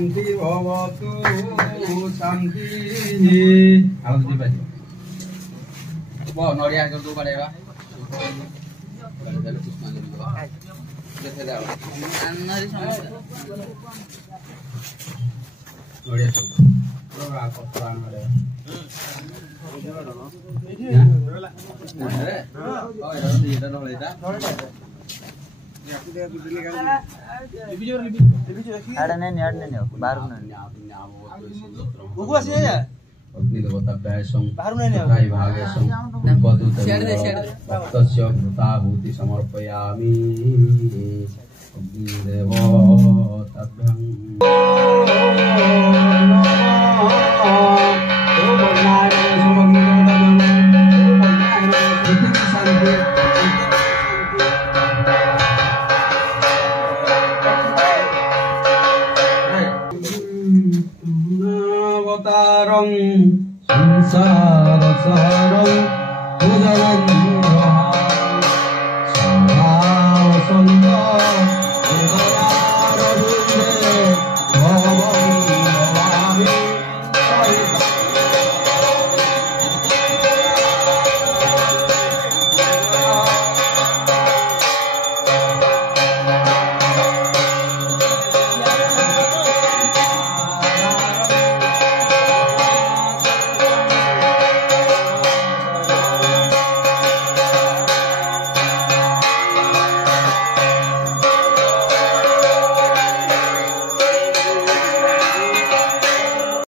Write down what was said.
शांति भवतु शांति आओ दी भाई वो नड़िया कर दो पड़ेगा चलो कुछ मान लो जैसे जाओ अन्नरी समस्या नड़िया तो आ को प्राण वाले अरे ओ ये तो नड़िया अग्नि देवता व्यासं भागेशं तस्य भूताभूति समर्पयामि अग्नि देवताभ्यं संसार सारं